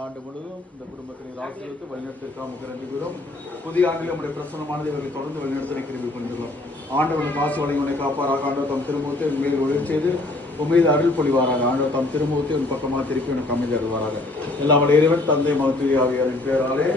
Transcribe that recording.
ஆண்டு முழுவதும் இந்த குடும்பத்தினை ஆசீர்வதித்து வழிநடத்திற்காக நம்பிக்கிறோம். புதிய ஆண்டில் நம்முடைய பிரசனமானது இவர்களை தொடர்ந்து வழிநடத்த கிருபை கொண்டிருக்கிறோம். ஆண்டவன் காசு வழங்கி உன்னை காப்பாராக. ஆண்டவர் தம் திருமுகத்தை உன் மேல் ஒளி செய்து உண்மையில் அருள் பொழிவாராக. ஆண்டவர் தம் திருமுகத்தை உன் பக்கமாக திருப்பி உனக்கு அமைதி அருள்வாராக. எல்லாம் இறைவன் தந்தை மகத்துவ ஆவியாரின் பேராலே